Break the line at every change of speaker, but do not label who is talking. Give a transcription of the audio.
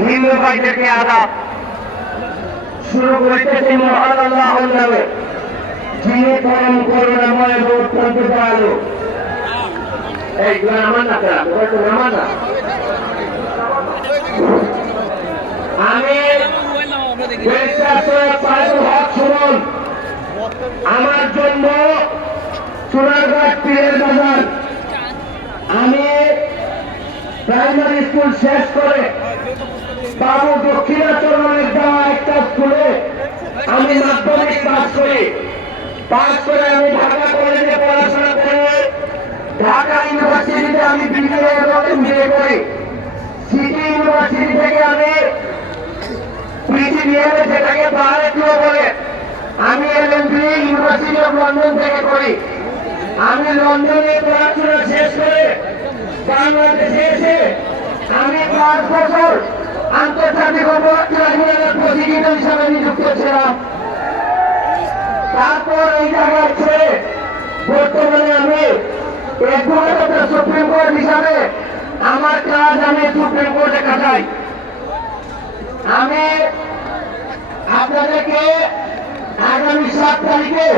হিন্দু ভাইদেরকে শুরু মহান নামে। যিনি পরম করুণাময় দয়ালু এই নামান না আমি আমার জন্য প্রাইমারি স্কুল শেষ করে বাবু দক্ষিণাচরণের দেওয়া একটা স্কুলে আমি মাধ্যমিক পাস করি। পাস করে আমি ঢাকা কলেজে পড়াশোনা করে ঢাকা ইউনিভার্সিটিতে আমি এমবিএ করি সিটি ইউনিভার্সিটি থেকে আমি পিজিডিএম যেটাকে ভারত ল বলে, আমি এলএমবি ইউনিভার্সিটি অফ লন্ডন থেকে করি। আমি লন্ডনে পড়াশোনা শেষ করে বাংলাদেশে এসে আমি আন্তর্জাতিক প্রসিকিউটর হিসাবে নিযুক্ত ছিলাম। তারপর এই জায়গায় ছেড়ে বর্তমানে আমি সুপ্রিম কোর্ট হিসাবে আমার কাজ আমি সুপ্রিম কোর্টে কাটাই। আমি আপনাদেরকে আগামী সাত তারিখে